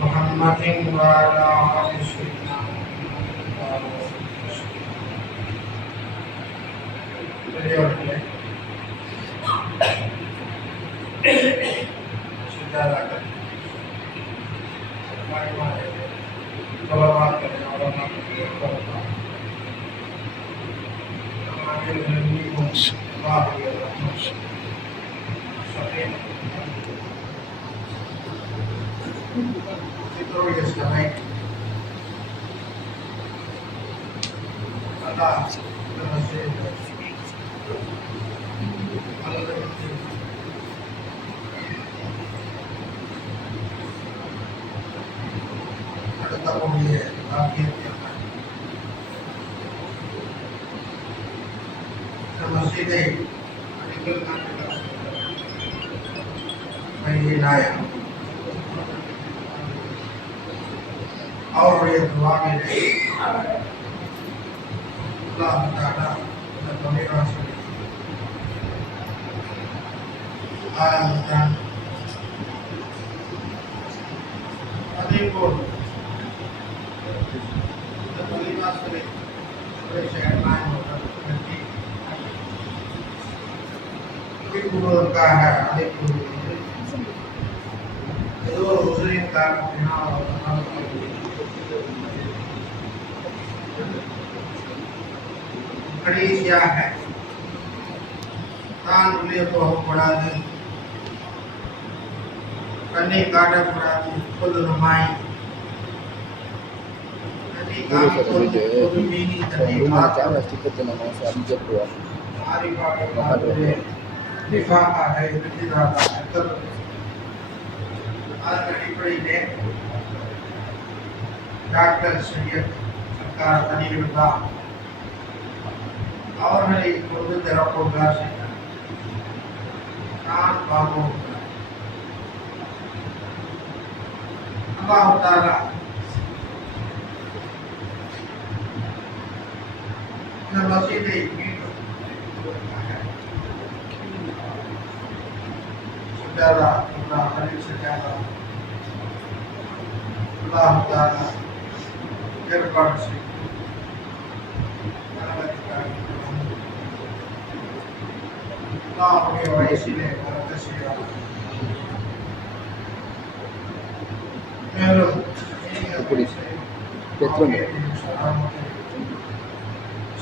محمد وعلى آل سيدنا Thank you. சித்தாராக்கள் தொலைவாக்கள் Allah, நடத்தக்கூடிய பாக்கியத்தை இந்த का है। अधिक जो मुस्लिम का यहाँ खड़ी क्या है कान उले बहुत बड़ा दी कन्नी काटे पड़ा दी फुल नुमाई மீனி தன்னை ரூம் காக்க கேமரா ஸ்டிக்கர் நம்ம அனுப்பிச்சிட்டு மாறி காட்டக்கூடாது நிஃபாகாக இருந்ததாக கருது அதன் அடிப்படையிலே டாக்டர் சையத் சர்க்கார் தனியிருந்தா அவர்களை கொண்டு தரப்போகிறார் நான் பார்ப்போம் அல்லாஹ் தாலா இந்த மசீதை மீண்டும் சுஜாதா அல்லாஹ் ஹலீல் சுஜாதா அல்லாஹ் தாலா ஏற்பாடு செய்யும் அல்லாஹ்வுடைய வயசிலே பறக்க செய்வார் மேலும்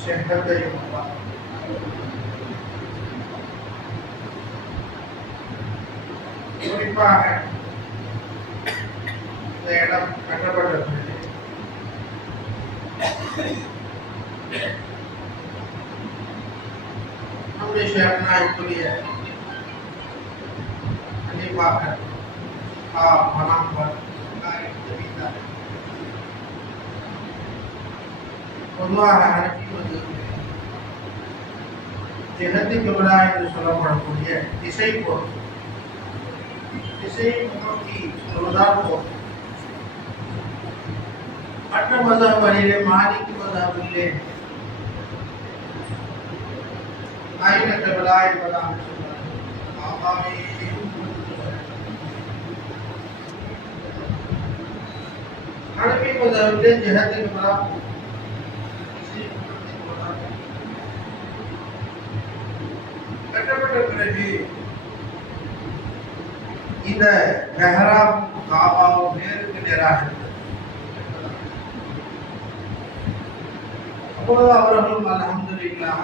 எப்படி? எத்தனை? செங்கத்தையும் அல்லாஹ் குறிப்பாக இந்த இடம் கட்டப்பட்டது நம்முடைய ஷேர்நாயக்குரிய கண்டிப்பாக ஆ மனம் தெரிவித்தார் பொதுவாக அரபிவது ஜெகத்து கபிலா என்று சொல்லப்படக்கூடிய திசை போர் திசையை நோக்கி சொல்வதால் போர் மற்ற மதவரிலே மாலிக் மதவிலே ஆயின கபிலா என்பதாக சொல்றார்கள் ஆமாவே அரபி மதவிலே ஜெகத்து கட்டப்பட்ட பிறகு இந்த மெஹராம் காபாவும் நேருக்கு நேராக இருந்தது அப்பொழுது அவர்களும் அலமதுல்லா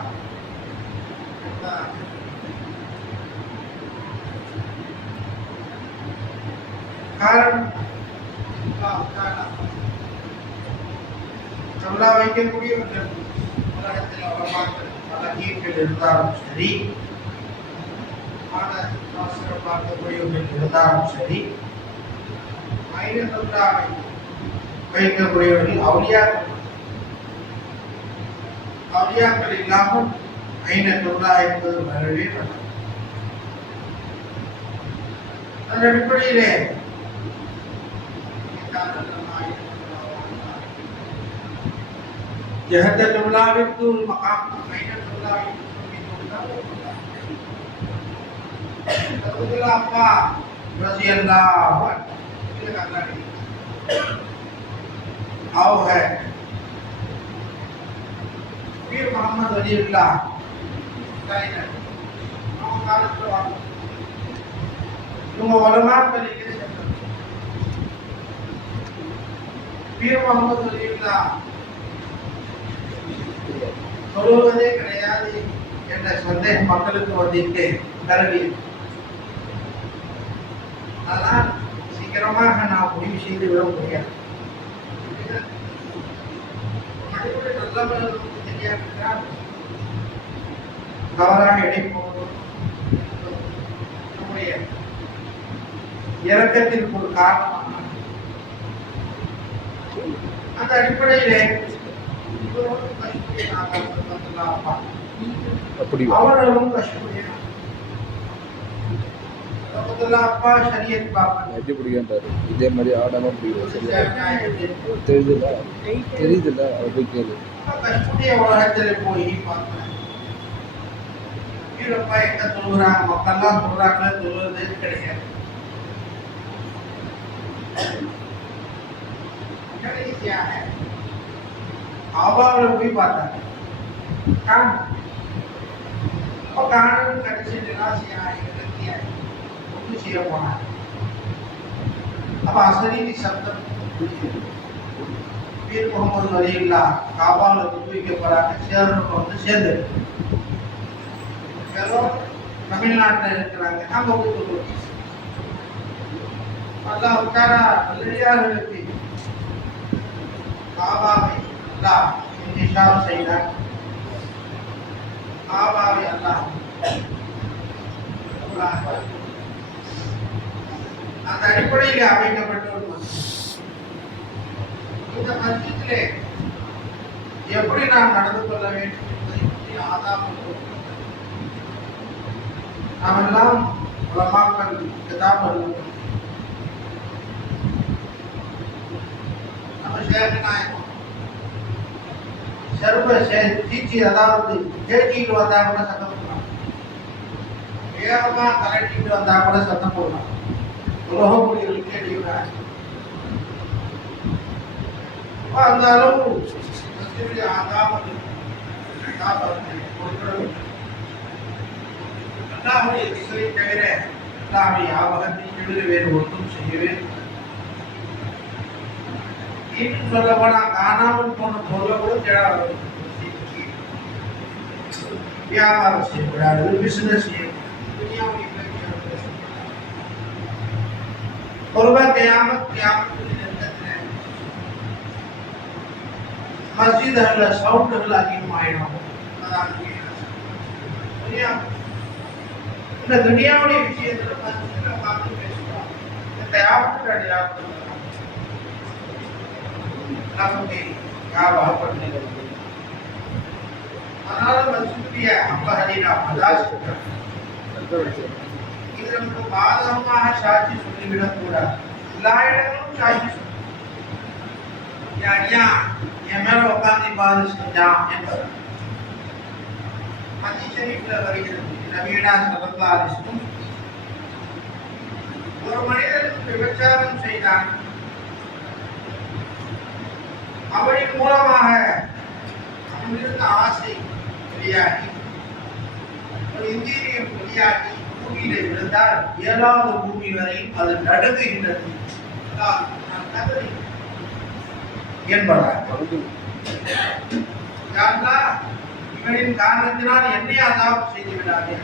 காரணம் வைக்கக்கூடிய வைக்கக்கூடியவர்கள் உலகத்தில் அவர்கள் பல கீழ்கள் இருந்தாலும் சரி இருந்தாலும் சரி. ஐநூறாவை வைக்கக்கூடியவர்கள் அவுலியா அவுலியாக்கள் இல்லாமல் ஐநூறுல்லா என்பது வரவே அந்த அடிப்படையிலே ஜஹத ஜும்லாவிற்கு ஒரு மகாம் ஐநூறுல்லாவிற்கு அப்துல்லாப்பா ரஜியல்லாஹு இது கர்நாடகி அவங்க பீர் முகமது வலியுல்லா அவங்க காலத்தில் வாங்க இவங்க வலுமாக்களுக்கு பீர் முகமது வலியுல்லா சொல்லுவதே கிடையாது என்ற சந்தேகம் மக்களுக்கு வந்திட்டு கருவி அதனால் சீக்கிரமாக நான் முடிவு செய்து விட முடியாது. மனிதனுடைய நல்லவர்களுக்கு தெரியாவிட்டால் தவறாக இணைப்போம் நம்முடைய இறக்கத்திற்கு ஒரு காரணமாக அந்த அடிப்படையிலே இவரோடு அப்படி அவர்களும் பாப்பா எப்படி பிடிக்கின்றாரு இதே மாதிரி ஆடாம பிடிக்கும் சரியா? தெரியுதுல்ல? தெரியுதுல்ல? அவர் போய் கேளு. கீழப்பா எங்க சொல்லுறாங்க. மக்கள்லாம் சொல்லுறது கிடையாது. கடைசியாக ஆபாவில் போய் பார்த்தாங்க. காணும். அப்போ காணும் கடைசி இருபத்தி செய்ய போனாங்க அப்ப அசரீரி சப்தம் பீர் முகமது வலியுல்லா காபாவில் குத்து வைக்க போறாங்க சேர்றவங்க வந்து சேர்ந்து எல்லோரும் தமிழ்நாட்டில் இருக்கிறாங்க அங்க போய் சொல்லுவோம் அல்லாஹ் உட்காரா நல்லடியார்களுக்கு காபாவை அல்லாஹ் இன்ஷால் செய்தார் காபாவை அல்லாஹ் அந்த அடிப்படையில் அமைக்கப்பட்ட ஒரு மஸ்ஜித் இந்த மஸ்ஜித்திலே எப்படி நாம் நடந்து கொள்ள வேண்டும் என்பதை பற்றி ஆதாரம் நாம் எல்லாம் உலமாக்கள் கிதாபர்கள் நம்ம சேகநாயகம் சர்வ சீச்சி அதாவது தேச்சிட்டு வந்தா கூட சத்தம் போடலாம். வேகமா கலட்டிட்டு வந்தா கூட சத்தம் போடலாம். உலகக்கூடியவர்களுக்கு அடிக்கிறார் அந்த அளவு மஸ்ஜிதுடைய ஆதாரம் கொடுக்கிறது அல்லாஹுடைய திசையை தவிர அல்லாஹுடைய ஆபகத்தை தவிர வேறு ஒன்றும் செய்யவே இன்னும் சொல்ல போனா காணாமல் போன பொருளை கூட தேடாது வியாபாரம் செய்யக்கூடாது பிசினஸ் செய்யக்கூடாது ஒருவர் கியாமத் கியாமத்துடைய நெருக்கத்தில் மஸ்ஜிதுகள்ல சவுண்டுகள் அதிகமாயிடும் அதான் சரியா இந்த துனியாவுடைய விஷயத்துல மஸ்ஜிதுல பார்த்து பேசுவோம் இந்த யாபத்துக்கு அடி நமக்கு ஞாபகம் பண்ணுறது அதனால மஸ்ஜிதுடைய அப்பஹரினா மதாஸ் இது நமக்கு பாதகமாக சாட்சி சொல்லிவிடக் கூடாது எல்லா இடங்களும் சாட்சி சொல்லணும் என் அடியா என் மேல உட்கார்ந்து பாது செஞ்சான் என்பது மதி ஷரீஃப்ல வருகிறது நவீனா சல்லா அலிஸ்லும் ஒரு மனிதனுக்கு விபச்சாரம் செய்தான் அவரின் மூலமாக அவனிருந்த ஆசை வெளியாகி ஒரு இந்திரியம் வெளியாகி பூமியில விழுந்தால் ஏழாவது பூமி வரையும் அது நடுங்குகின்றது. என்பதா நான் என்பதார் இவனின் காரணத்தினால் என்னை அதாவது செய்து விடாதே.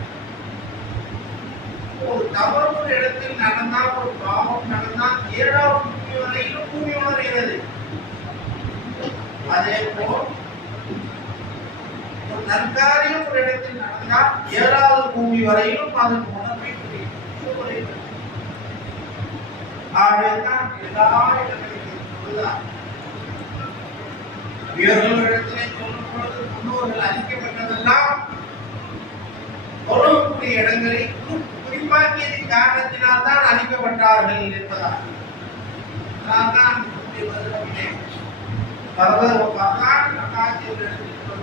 ஒரு தவறு ஒரு இடத்தில் நடந்தால் ஒரு பாவம் நடந்தால் ஏழாவது பூமி வரையிலும் பூமி உணர்கிறது. அதே போல் நற்காரியம் ஒரு இடத்தில் நடந்தால் ஏழாவது பூமி வரையிலும் அதன் உணர்வை புரியும். ஆகவேதான் எல்லா இடங்களிலும் சொல்லுதான் வேறொருவரிடத்திலே சொல்லும் பொழுது முன்னோர்கள் அளிக்கப்பட்டதெல்லாம் இடங்களை குறிப்பாக்கியதின் காரணத்தினால் தான் அளிக்கப்பட்டார்கள் என்பதாக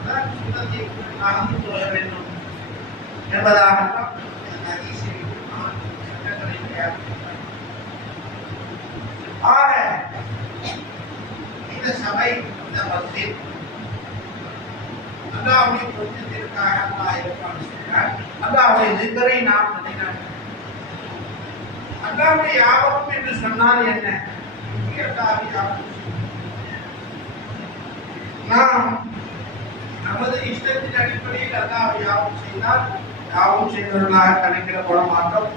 காட்சியில் எடுத்துக் கொண்டால் சுத்தத்தை நடந்து கொள்ள வேண்டும் என்பதாகத்தான் இந்த ஹதீஸை நான் சட்டங்களை ஆக இந்த சபை இந்த மஸ்ஜித் அல்லாவுடைய கொஞ்சத்திற்காக அல்லாஹ் ஏற்பாடு செய்கிறார் அல்லாவுடைய ஜிக்கரை நாம் நினைக்கிறோம் அல்லாவுடைய யாபகம் என்று சொன்னால் என்ன அல்லாஹ் யாபகம் நாம் நமது இஷ்டத்தின் அடிப்படையில் அல்லாஹ் யாவும் செய்தால் யாவும் செய்தவர்களாக கணக்கிடப்பட மாட்டோம்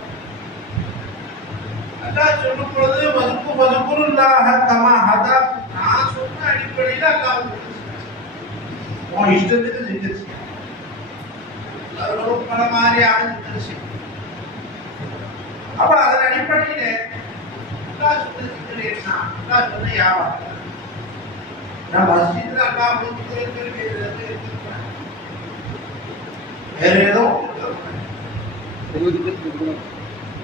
அல்லாஹ் சொல்லும் பொழுது வதுக்கு வதுக்குருல்லாக தமா ஹதா. நான் சொன்ன அடிப்படையில் அல்லாஹ் உன் இஷ்டத்துக்கு ஜிக்கர் செய்யும். அவர்களும் பல மாதிரியான ஜிக்கர் செய்யும். அப்ப அதன் அடிப்படையில் அல்லாஹ் சொன்ன ஜிக்கர் என்ன அல்லாஹ் சொன்ன வியாபாரம் நான் மஸ்ஜித்ல அல்லாஹ் ஜிக்கர் இருக்கிறது வேறு எதுவும் இருக்கக்கூடாது. வேற ஏதோ இருக்கக்கூடாது. எழுபது பேர் இருக்கணும்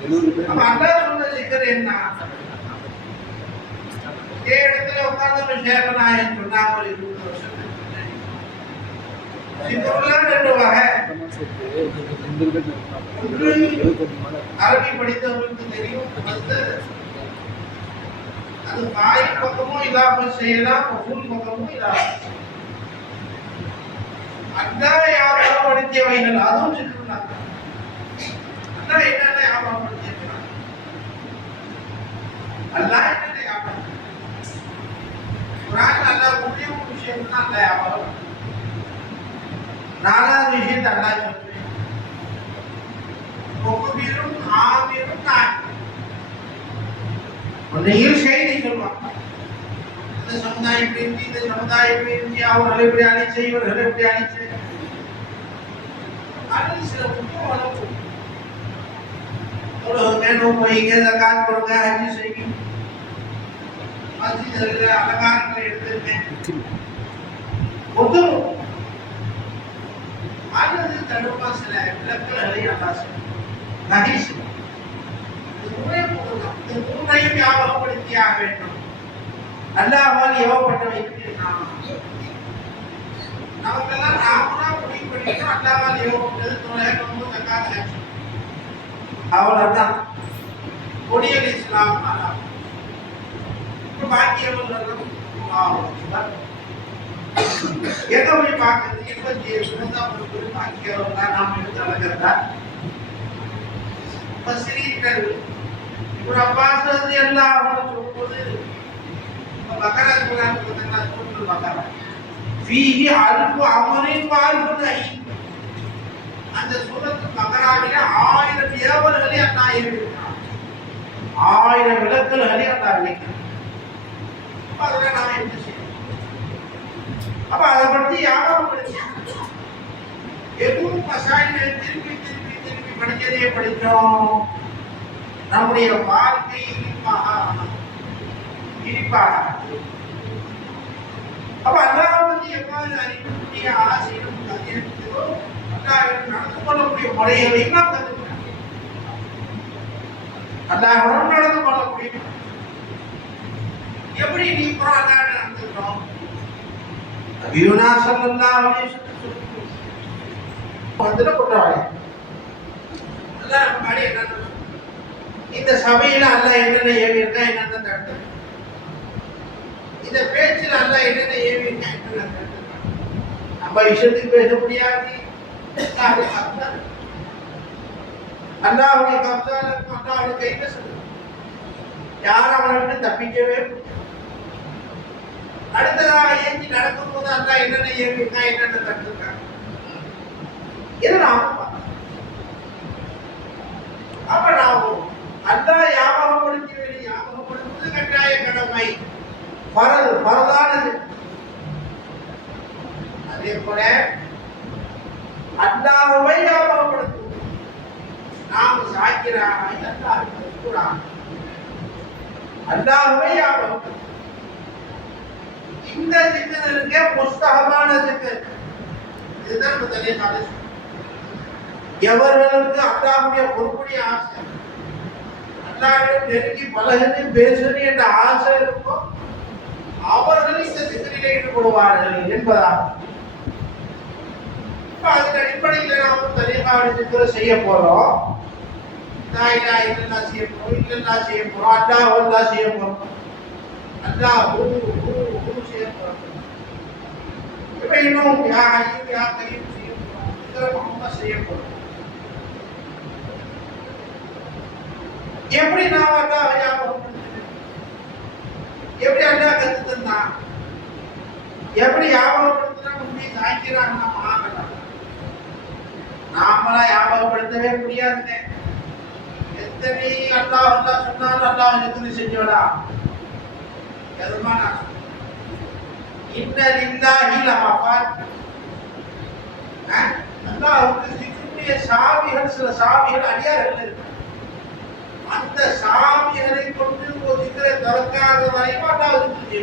எழுபது பேர் அப்ப அல்லாஹ் சொன்ன ஜிக்கர் என்ன இதே இடத்துல உட்கார்ந்து ஒரு சேவனாயன் சொன்னாங்க ஒரு இருபது வருஷத்துக்கு முன்னாடி. ஜிக்கர்லாம் ரெண்டு வகை மொத்தமா சேர்த்து எண்பது பேர் இருக்காங்க எழுபத்தஞ்சு மலை அரபி படித்தவங்களுக்கு தெரியும் வந்து அது தாய் பக்கமும் இல்லாம செய்யலாம் உள் பக்கமும் இல்லாம அண்ணா வியாபாரம் வைகள் அதுவும் சொல்லிருந்தாங்க அண்ணா என்னென்ன வியாபாரம் அல்லா என்னென்ன வியாபாரம் குரான் அல்லா ஒரே ஒரு விஷயம் தான் அல்ல வியாபாரம் நாலாவது விஷயத்தை அல்லா சொல்றேன். ஒவ்வொரு ஆமீரும் நான் ஒன்றையும் செய்தி சொல்லுவாங்க இந்த சமுதாயம் இப்படி இருக்கு இந்த சமுதாயம் இப்படி இருக்கு அவர்களை இப்படி அழிச்சு இவர்களை இப்படி அழிச்சு அதில் சில முக்கிய வளர்ப்பு மேலும் போய்ங்க ஜக்காத் கொடுங்க ஹஜ்ஜி செய்யுங்க மஸ்ஜிதில் அலங்காரங்களை எடுத்துருங்க ஒத்துரும் அல்லது தடுப்பா சில விளக்குகளை அல்லாசு நகீஸ் இது மூணே போதும் அனைத்தையும் ஞாபகப்படுத்தியாக வேண்டும். அல்லாவால் ஏவப்பட்டவை நாம் நமக்கெல்லாம் நாமளா முடிவு பண்ணிக்கிறோம் அல்லாஹ்வால் ஏவப்பட்டது தொலை நோம்பு தக்காத அவ்வளவுதான். கொடியல் இஸ்லாம் பாக்கியவர்கள் எங்க போய் பார்க்கறது? இருபத்தி ஏழு மூன்றாம் பாக்கியவர்களா நாம் எடுத்து வந்து எல்லாம் அவங்க சொல்லும்போது பக்கரா சொல்றாங்க பக்கரா ஃபீஹி அல்பு அமரின் வாழ்வு அந்த சூரத்து பக்கராவில ஆயிரம் ஏவல்களை அண்ணா ஏவிருக்கிறான் ஆயிரம் விளக்குகளை அண்ணா விளைக்கிறான் அதில் நான் என்ன செய்யணும்? அப்ப அதை பற்றி யாரும் எதுவும் மசாயில திருப்பி திருப்பி திருப்பி படிச்சதே படித்தோம் நம்முடைய வாழ்க்கை இனிப்பாக இனிப்பாக அப்ப அல்லாஹ் வந்து எவ்வாறு அறிவுடைய ஆசையிலும் இருக்கிறதோ அல்லாவிற்கு நடந்து கொள்ளக்கூடிய முறைகளையும் நாம் கற்றுக்கிறோம் அல்லாஹுடன் நடந்து கொள்ள முடியும் எப்படி நீ குரான் நடந்துக்கிறோம்? நபியுனா ஸல்லல்லாஹு அப்படின்னு வஸல்லம். வந்துட குற்றவாளி அல்லாஹ் முன்னாடி என்ன இந்த சபையில அல்லாஹ் என்னென்ன ஏவி இருக்கா என்னென்ன தடுத்து இந்த பேச்சில் அல்லாஹ் என்னென்ன ஏவி இருக்கா என்னென்ன தடுத்து நம்ம இஷ்டத்துக்கு பேச முடியாது. அல்லாஹ்வுடைய கப்சால இருக்கும் அல்லாஹ்வுடைய கையில சொல்லு யார் அவனை விட்டு தப்பிக்கவே அடுத்ததாக ஏஞ்சி நடக்கும் போது அல்லா என்னென்ன ஏவி இருக்கா என்னென்ன தடுத்திருக்கா இதெல்லாம் அப்ப நான் அல்லா ஞாபகப்படுத்தி ஞாபகப்படுத்துவது கட்டாய கடமை. பரல் பரலானது. அதே போல அல்லாஹ்வை ஞாபகப்படுத்துவது நாம் சாக்கிராய் அல்லாஹ் கூடாது அல்லாஹ்வை இந்த இந்த சிக்கன் இருக்கே முஸ்தகமான இதுதான் நம்ம எவர்களுக்கு அல்லாஹ்வுடைய பொறுப்புடைய ஆசை? அல்லாஹ்விடம் நெருங்கி பழகணும் பேசணும் என்ற ஆசை இருக்கும். அவர்கள் இந்த சிக்கனிலே ஈடுபடுவார்கள் என்பதாகும் இப்ப அதன் அடிப்படையில் நாம தனியாக செய்ய போறோம். நான் செய்ய போறோம் இல்லைன்னா செய்ய போறோம் அல்லாஹ் அல்லா செய்ய போறோம். அல்லாஹ் ஹூ செய்ய போறோம். இன்னும் யா ஐயோ யா செய்ய செய்ய போறோம். எப்படி நான் அல்லாஹ் ஞாபகம் எப்படி அல்லாஹ் கத்து தந்தான் எப்படி ஞாபகப்படுத்தினா உண்மை சாய்க்கிறாங்க நம்ம நாமளா ஞாபகப்படுத்தவே முடியாதுங்க. எத்தனை அல்லாஹ் அல்லாஹ் சொன்னாலும் அல்லாஹ் எனக்கு செஞ்சோடா எதுமா நான் இன்ன லமஃபாத் அல்லாஹ்வுக்கு சிக்கனுடைய சாவிகள் சில சாவிகள் அடியார்கள் இருக்கு. அந்த சாவிகளை கொண்டு ஒரு சிக்கரை திறக்காத வரைக்கும் அல்லாஹ் இருக்கு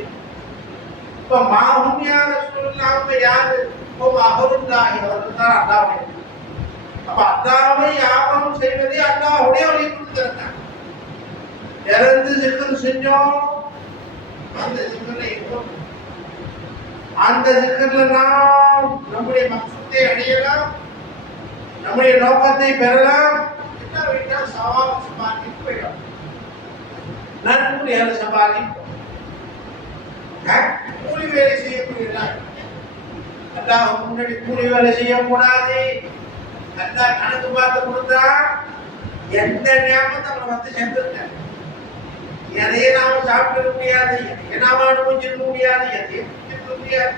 இப்ப மாஹுமியான சூழ்நிலை யாரு? இப்போ அகருந்தாகி அவர்கள் தான் அல்லாஹ்வுடைய அப்ப அல்லாஹ்வை யாபகம் செய்வதே அல்லாஹ்வுடைய வழி கொடுத்திருக்காங்க இறந்து சிக்கர் செஞ்சோம். அந்த சிக்கர்ல இப்போ அந்த சிக்கர்ல நாம் நம்முடைய மக்சத்தை அடையலாம். நம்முடைய நோக்கத்தை பெறலாம். வேண்டாம் சவால் சம்பாதி போயிடும்? நன்கூலியான சம்பாதிப்போம் கூலி வேலை செய்யக்கூடிய அல்லாஹ் முன்னாடி கூலி வேலை செய்யக்கூடாது. அல்லாஹ் கணக்கு பார்த்து கொடுத்தா எந்த ஞாபகம் நம்மளை வந்து சேர்ந்துருக்க எதையும் நாம சாப்பிட முடியாது எதையும் நாம அனுபவிச்சிருக்க முடியாது எதையும் புரிஞ்சிருக்க முடியாது.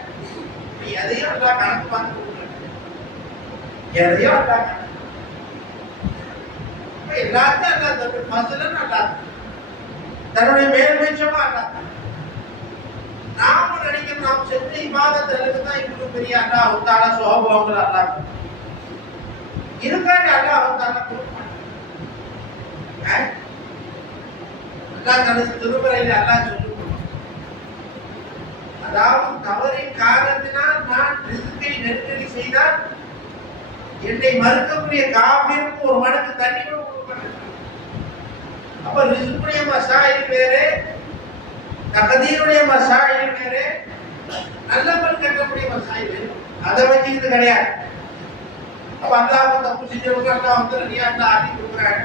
நீ எதையும் அல்லாஹ் கணக்கு பார்த்து கொடுக்கல. எதையும் அல்லாஹ் கணக்கு அப்ப எல்லாத்தையும் அல்லா தன்னுடைய மசலன் அல்லாஹ் தன்னுடைய மேல்மைச்சமா அல்லா நாம நினைக்கிறோம் நாம் செஞ்ச இபாதத்திற்கு தான் இவ்வளவு பெரிய அல்லா உத்தான சுகபோகங்கள் அல்லா இருக்காண்டு அல்லா உத்தான அல்லா தனது திருமுறையில் அல்லா சொல்லுவான் அதாவது தவறின் காரணத்தினால் நான் ரிசுக்கை நெருக்கடி செய்தால் என்னை மறுக்கக்கூடிய காபிற்கு ஒரு மடங்கு தண்ணி அப்ப ரிசுக்குடைய மசாயில் வேறு தகதியினுடைய மசாயில் வேறு நல்லவன் கட்டக்கூடிய மசாயில் வேறு அதை வச்சுக்கிட்டு கிடையாது. அப்ப அல்லாஹ் தப்பு செஞ்சவங்க அல்லாஹ் வந்து நிறைய அந்த ஆட்டி கொடுக்குறாங்க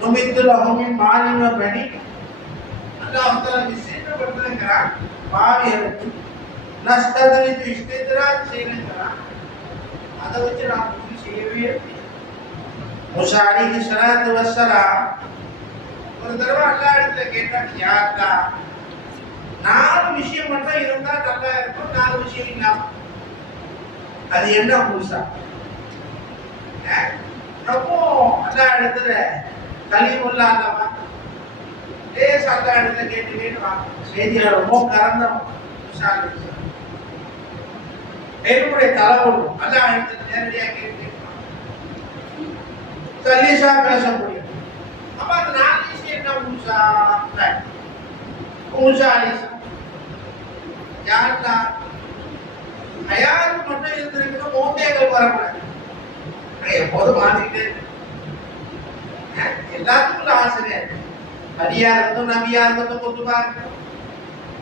நுமித்துல ஹோமின் மாநில பணி அல்லாஹ் வந்து விசேஷப்படுத்துங்கிறான் பாவியருக்கு நஷ்டதலித்து இஷ்டத்திரா செய்யணுங்கிறான் அதை வச்சு நான் புத்தி செய்யவே முசாரிக்கு சலாத்து வசலாம் ஒரு தடவை அல்லா இடத்துல கேட்டான் யாருக்கா நாலு விஷயம் மட்டும் இருந்தா நல்லா இருக்கும் நாலு விஷயம் இல்லாம. அது என்ன புதுசா? ரொம்ப அல்லா இடத்துல கலிமுல்லா அல்லவா லேஸ் அல்லா இடத்துல கேட்டு கேட்டு வாங்க செய்தியில ரொம்ப கறந்தோம் பெருமுடைய தலை ஒன்றும் அல்லா இடத்துல நேரடியாக கேட்டு கேட்டு சல்லீசா பேச முடியும். அப்ப அந்த நாலு விஷயம் என்ன மூசா மூசா அலிசா மட்டும் இருந்திருக்கணும் மோந்தேகள் வரக்கூடாது எப்போதும் மாத்திக்கிட்டே இருக்கு. ஆசிரியர் அடியா இருந்தோம் நபியா இருந்தோம் கொத்துபா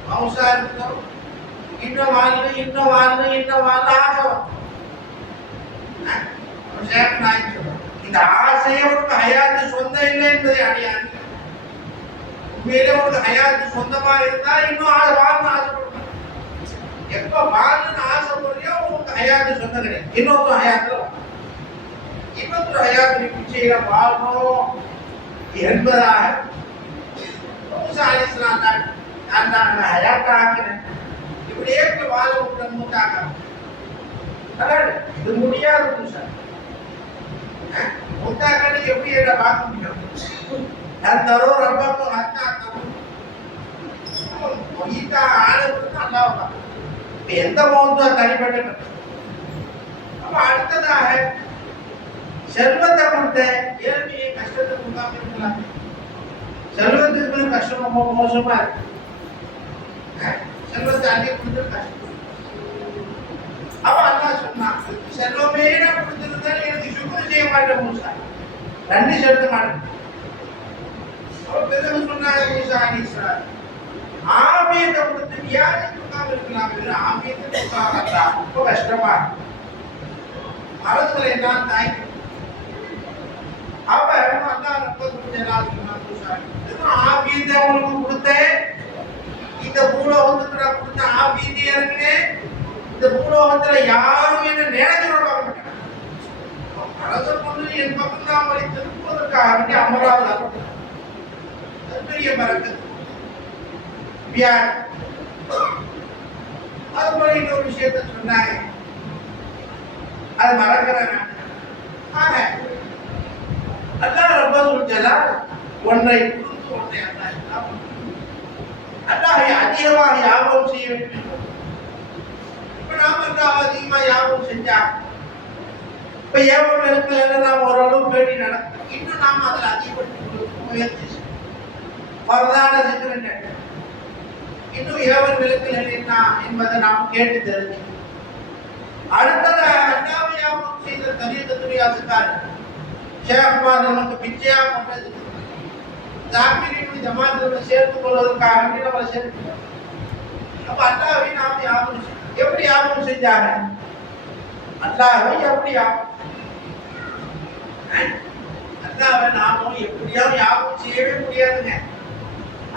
மவுசா இருக்கட்டும் இன்னும் வாழணும் இன்னும் வாழணும் இன்னும் வாழணும் ஆசை வரும். அஹ் இந்த ஆசையை உனக்கு ஹயாத்து சொந்தம் இல்லை என்பதை அடையாது உண்மையிலே உனக்கு ஹயாத்து சொந்தமா இருந்தா இன்னும் ஆ- வாழணும் ஆசைப்படுவேன் எப்ப வாழணும்னு ஆசைப்படுறியோ உனக்கு ஹயாத்து சொந்தம் கிடையாது. இன்னொரு ஹயாத்துல வாழணும். இன்னொரு ஹயாத்து பிச்சையில வாழணும் என்பதாக நான் தான் அந்த ஆக்கினேன் இப்படியே வாழ விட்டு மூத்தாங்க இது முடியாது மூசா. முத்தாக்கடி எப்படி என்ன பார்க்க முடியும் நான் தரோ ரப்பாக்கும் அத்தா தரும் மொய்தா ஆளுக்கு அல்லாஹ் தான் இப்ப எந்த மௌத்தம் தனிப்பட்ட அப்ப அடுத்ததாக செல்வத்தை கொடுத்த ஏழ்மையை கஷ்டத்தை கொடுக்காம இருக்கலாம் செல்வத்துக்கு கஷ்டம் ரொம்ப மோசமா இருக்கு அஹ் செல்வத்தை தண்ணி கொடுத்து கஷ்டம் அப்ப அல்லாஹ் சொன்னான் செல்வமே நான் கொடுத்திருந்தேன் எனக்கு சுக்குரு செய்ய மாட்டேன் மூசா நன்றி செலுத்த மாட்டேன் அவர் பிறகு சொன்னாங்க மூசா ஆமியத்தை கொடுக்காம இருக்கலாம் ஆமியத்தை ரொம்ப கஷ்டமா இருக்கு. மறந்துகளை தாய் அப்ப அல்லாஹ் ரொம்ப கொஞ்சம் சொன்னா மூசா ஆமியத்தை உங்களுக்கு கொடுத்தேன் இந்த பூலோகத்துக்கு நான் கொடுத்த இந்த பூலோகத்துல யாரும் என்ன நேரத்தோட பார்க்க மாட்டாங்க. அழக பொண்ணு என் பக்கம் தான் வழி திருப்பதற்காக வேண்டி அமராவது பெரிய மரத்து அது போல இன்னொரு விஷயத்த சொன்னாங்க. அது மறக்கிறேன் நான். ஆக அல்லாஹ் ரொம்ப சொல்லிச்சலா ஒன்றை கொடுத்து ஒன்றை அல்லாஹ் அல்லாஹை அதிகமாக யாபம் செய்ய வேண்டும். இப்ப நாம அல்லாஹ் அதிகமா யாபம் செஞ்சா இப்ப ஏவம் இருக்கிற நாம் ஓரளவு பேடி நடக்கும் இன்னும் நாம் அதில் அதிகப்படுத்திக் முயற்சி செய்யணும். வரலாறு இன்னும் ஏவல் விளக்குகள் என்ன என்பதை நாம் கேட்டு தெரிஞ்சுக்கணும். அடுத்தது அல்லாஹ் செய்த நமக்கு பிச்சையா கொண்டது கொள்வதற்காக நம்மளை சேர்த்து அப்ப அண்ணாவை நாம் யாரும் எப்படி யாபம் செஞ்சாங்க? அல்லாஹ்வை எப்படியா? யாபம் நாமும் எப்படியாவது யாபம் செய்யவே முடியாதுங்க.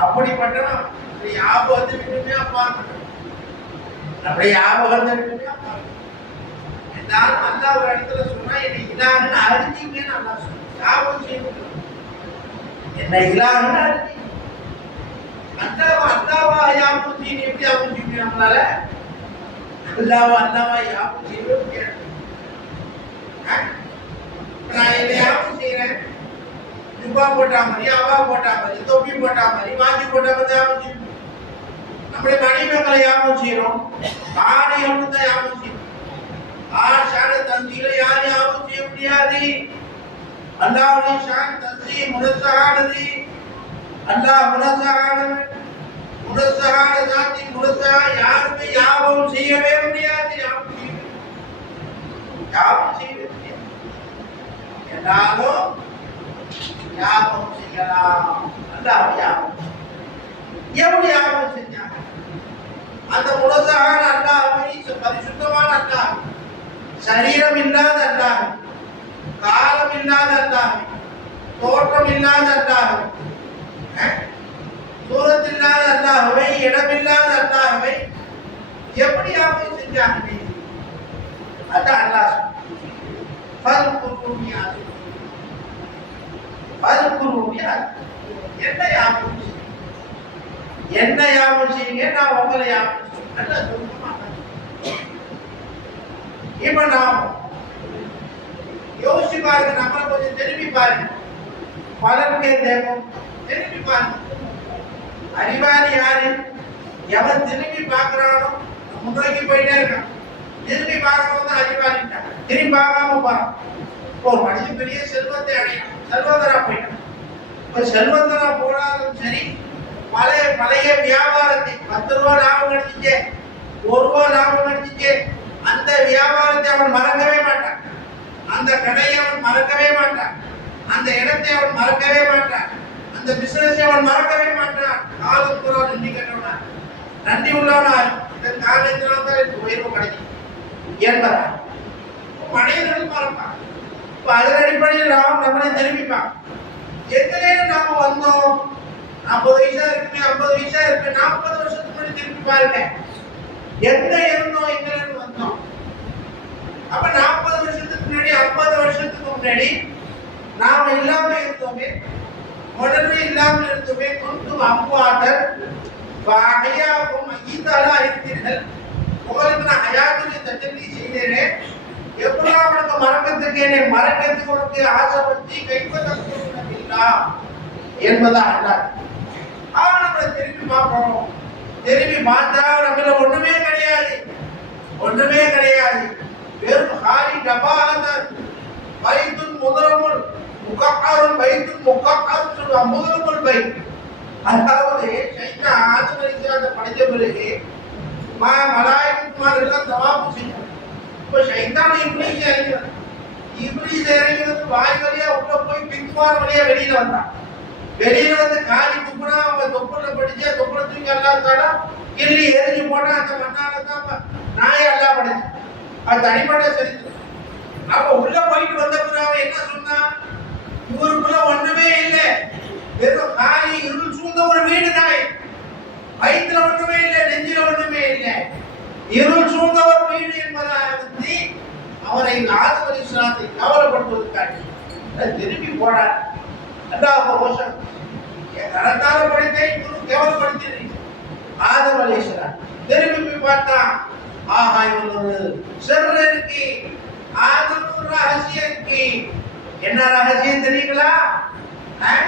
அப்படிப்பட்டவன் இந்த யாபகத்தை விட்டுமே அப்பா. நம்முடைய யாபகத்தை விட்டுமே அப்பா. என்னாலும் அந்த ஒரு இடத்துல சொன்னா என்னை இலாகன்னு அறிஞ்சிங்கன்னு அல்லாஹ் சொல்றான் யாபம் முடியும் என்னை இலாகன்னு அறிஞ்சிங்க அல்லாவா அல்லாவா யாபம் செய்யணும் எப்படி யாபம் செய்ய முடியும் நம்மளால அல்லாவா அல்லாவா யாபம் செய்யவே முடியாது ஆ? நான் என்ன யாபம் செய்யறேன் ஜுப்பா போட்டா மாதிரி அவா போட்டா மாதிரி தொப்பி போட்டா மாதிரி வாங்கி போட்டா மாதிரி யாபம் செய்யணும் நம்முடைய மனைவிகளை யாபம் செய்யறோம் ஆடை ஒன்று தான் யாபம் செய்யணும் ஆண் ஷான தந்தியில யார் யாபம் செய்ய முடியாது அல்லாவுடைய ஷான் தந்தி முனசானது அல்லாஹ் முனசானவன் முனசான ஜாதி முனசா யாருமே யாபம் செய்யவே முடியாது யாபம் யாபம் செய்யவே முடியாது. எல்லாரும் யாபம் செய்யலாம். நல்லா யாபம் எப்படி யாபம் செஞ்சாங்க? அந்த முனசான அல்லாஹ்வை பரிசுத்தமான அல்லாஹ் சரீரம் இல்லாத அல்லாஹ் காலம் இல்லாத அல்லாஹ் தோற்றம் இல்லாத அல்லாஹ் தூரத்தில்லாத இல்லாத இடமில்லாத அல்லாஹ்வை எப்படி அவங்க செஞ்சாங்க அதான் அல்லாஹ் பல்குருமியாது பல்குருமியாது என்ன யாபம் என்ன யாபம் செய்யுங்க நான் உங்களை யாபம் செய்யுங்க. நல்லா சுருக்கமா இப்ப நாம் யோசிச்சு பாருங்க நம்மளை கொஞ்சம் திரும்பி பாருங்க. பலனுடைய தேவம் திரும்பி பாருங்க. அறிவாளி யாரு? எவன் திரும்பி பார்க்கறானோ முன்னோக்கி போயிட்டே இருக்கான். திரும்பி பார்க்கறவன் தான் அறிவாளிட்டான் திரும்பி பார்க்காம போறான். ஒரு மனிதன் பெரிய செல்வத்தை அடையும் செல்வந்தரா போயிட்டான். இப்ப செல்வந்தரா போனாலும் சரி பழைய பழைய வியாபாரத்தை பத்து ரூபா லாபம் கிடைச்சிச்சு ஒரு ரூபா லாபம் கிடைச்சிச்சு அந்த வியாபாரத்தை அவன் மறக்கவே மாட்டான். அந்த கடையை அவன் மறக்கவே மாட்டான். அந்த இடத்தை அவன் மறக்கவே மாட்டான். அந்த பிசினஸை அவன் மறக்கவே மாட்டான் காலம் பூரா நன்றி கட்டவனா நன்றி உள்ளவனாய் இதன் காரணத்தினால தான் எனக்கு உயர்வு கிடைக்கும். என்பதா மனிதர்கள் மறப்பான் இப்ப அதன் அடிப்படையில் நாம் நம்மளை திரும்பிப்பான் எங்களே நாம வந்தோம். ஐம்பது வயசா இருக்கு ஐம்பது வயசா இருக்கு நாற்பது வருஷத்துக்கு முன்னாடி திரும்பி பாருங்க. எங்க இருந்தோம் எங்க இருந்து வந்தோம். அப்ப நாற்பது வருஷத்துக்கு முன்னாடி ஐம்பது வருஷத்துக்கு முன்னாடி நாம இல்லாம இருந்தோமே உடனே இல்லாமல் இருந்துமே கொண்டும் அம்பாட்டர் அகையாவும் ஈத்தாலா இருக்கிறீர்கள். உங்களுக்கு நான் ஹயாத்துடைய தஜல்லி செய்தேனே. எப்படா உனக்கு மறக்கத்துக்கேனே மறக்கத்துக்கு உனக்கு ஆசைப்பட்டு கைப்பற்றா என்பதா அல்லாஹ். ஆனா நம்மளை திரும்பி பார்க்கணும். திரும்பி பார்த்தா நம்மள ஒண்ணுமே கிடையாது. ஒண்ணுமே கிடையாது. வெறும் ஹாரி டபாகத்தான் பைத்துன் முதலமுல் முகக்காரன் பைத்து முகக்காரன் சொல்லுவான் முதலுக்குள் பை. அதாவது சைனா ஆதம் அலிஸ்லாத்தை படைத்த பிறகு மா எல்லாம் தவாப்பு செய்யும். இப்போ சைத்தான் இப்ளீஸ் இறங்கினான் இப்ளீஸ் இறங்கி வந்து வாய் வழியா உள்ள போய் பின்குமார் வழியா வெளியில வந்தான். வெளியில வந்து காலி துப்புனா அவன் தொப்புல படிச்சா தொப்புல தூக்கி எல்லாம் தானா கிள்ளி எரிஞ்சு போனா அந்த மண்ணால தான் நாயை எல்லாம் படைச்சு அது தனிப்பட்ட சரித்திரம். அப்ப உள்ள போயிட்டு வந்த பிறகு அவன் என்ன சொன்னான்? ஊருக்குள்ள ஒண்ணுமே இல்லை. வெறும் காலி இருள் சூழ்ந்த ஒரு வீடு நாய் வயிற்றுல ஒண்ணுமே இல்லை நெஞ்சில ஒண்ணுமே இல்லை. இருள் சூழ்ந்த ஒரு வீடு என்பதாக வந்து அவரை ஆதம் அலி இஸ்லாத்தை கவலைப்படுத்துவதற்காண்டி திரும்பி போனார். ரெண்டாவது வருஷம் என் கரத்தால படைத்தேன் இன்னும் கேவலப்படுத்தினீங்க ஆதம் அலி இஸ்லாம் திரும்பி போய் பார்த்தா ஆஹா இவன் ஒரு செர்ரு இருக்கு ஆதம் ஒரு என்ன ரகசியம் தெரியுங்களா? அஹ்?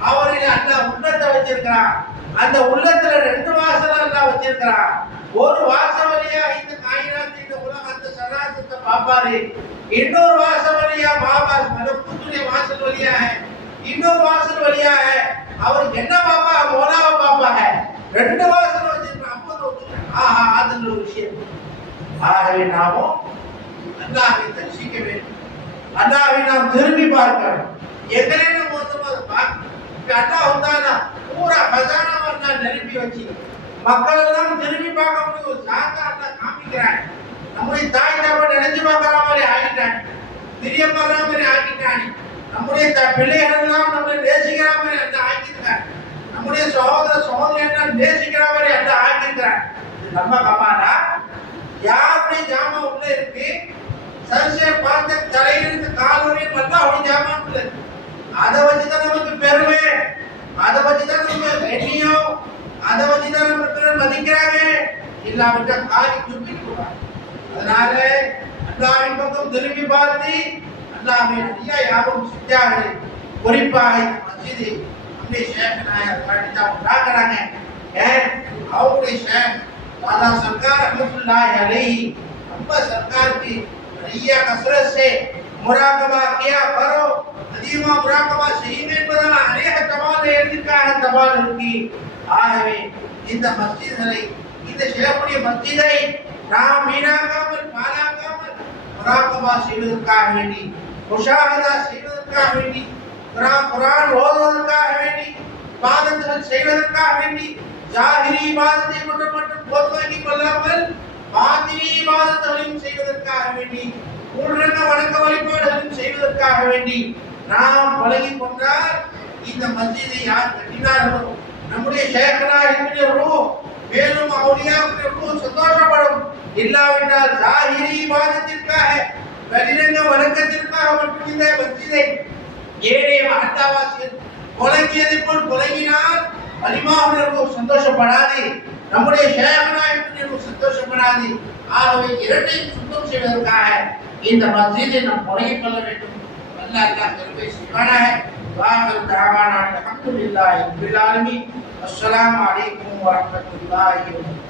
அவரில் அந்த உள்ளத்தை வச்சிருக்கிறான். அந்த உள்ளத்துல ரெண்டு வாசல் அல்லா வச்சிருக்கிறான். ஒரு வாசல் வழியா இந்த காயினாத்து இந்த உலகத்தை சராசத்தை பாப்பாரு இன்னொரு வாசல் வழியா பாபா மனப்புத்துடைய வாசல் வழியா இன்னொரு வாசல் வழியா அவர் என்ன பாப்பா? மோனாவை பாப்பாங்க. ரெண்டு வாசல் வச்சிருக்கான் அப்போ ஆஹா அதுல ஒரு விஷயம். ஆகவே நாமும் அல்லாஹை தரிசிக்க வேண்டும். அண்ணாவை நாம் திரும்பி பார்க்கணும். எங்களையும் மோசமாக அதை பார்க்கணும் வந்தானா பூரா ஹசானாவை அண்ணா நிரப்பி வச்சு. மக்கள் எல்லாம் திரும்பி பார்க்க முடியும் ஒரு சாக்கா அல்லாஹ் காமிக்கிறான் நம்முடைய தாய் தப்ப நினைச்சு பார்க்கற மாதிரி ஆகிட்டான். பார்க்கற மாதிரி ஆகிட்டாங்க நம்முடைய பிள்ளைகள் எல்லாம் நம்மளை நேசிக்கிற மாதிரி அண்ணா ஆக்கியிருக்காங்க நம்முடைய சகோதர சகோதரி எல்லாம் நேசிக்கிற மாதிரி அண்ணா ஆக்கியிருக்கிறான் நம்ம கமானா யாருடைய ஜாமா உள்ள இருக்கு? சரிசை பார்த்து தலையில் கட்டா அவனுக்கு ஏமாற்றுது அதை வச்சுதான் நமக்கு பெருமை. அதை வச்சுதான் நம்ம கண்ணியம் அதை வச்சுதான் நம்ம பிறர் மதிக்கிறாங்க இல்லாவிட்ட ஆகி துப்பிடுவாங்க அதனால அல்லாவின் பக்கம் திரும்பி பார்த்து அல்லாவின் ஐயா யாரும் சித்தியாக குறிப்பாக இந்த மசிதி நம்முடைய ஷேக் நாயர் பாடிட்டு அவங்க பார்க்குறாங்க ஏன் அவங்களுடைய ஷேக் தாதா சர்க்கார் அஹமதுல்லாஹி அலை நம்ம சர்க்காருக்கு நிறைய கசரத் முராகபா கியா பரோ. அதிகமா முராகபா செய்யும் என்பதெல்லாம் அநேக தபால் எழுதியிருக்காங்க தபால் இருக்கு ஆகவே இந்த மஸ்ஜிதனை இந்த சிறப்புடைய மஸ்ஜிதை நாம் வீணாக்காமல் பாலாக்காமல் முராகபா செய்வதற்காக வேண்டி முஷாகதா செய்வதற்காக வேண்டி குரான் ஓதுவதற்காக வேண்டி பாதங்கள் செய்வதற்காக வேண்டி ஜாகிரி பாதத்தை மட்டும் மட்டும் பொதுவாக்கி கொள்ளாமல் மாதிரி பாதங்களையும் செய்வதற்காக வேண்டி மூன்றங்க வணக்க வழிபாடுகளும் செய்வதற்காக வேண்டி நாம் பழகி கொண்டால் இந்த மஸ்ஜிதை யார் கட்டினார்களோ நம்முடைய சேகரா இருக்கிறோ மேலும் அவளியாவுடைய ரூ சந்தோஷப்படும். இல்லாவிட்டால் ஜாகிரி இபாதத்திற்காக வெளிரங்க வணக்கத்திற்காக மட்டும் இந்த மஸ்ஜிதை ஏழைய மகத்தாவாசியர் கொலங்கியதை போல் கொலங்கினால் அலிமா உணர்வு சந்தோஷப்படாது நம்முடைய சேகரா உணர்வு சந்தோஷப்படாது. ஆகவே இரண்டையும் சுத்தம் செய்வதற்காக இந்த மஸ்ஜிதை நாம் கொலகிக் கொள்ள வேண்டும். அல்லாஹ் அல்லாஹ் கிருபை செய்வானாக வாகர் தாவானா அல்ஹம்துலில்லாஹி ரப்பில் அஸ்ஸலாமு அலைக்கும் வரஹ்மத்துல்லாஹி வபரகாத்துஹு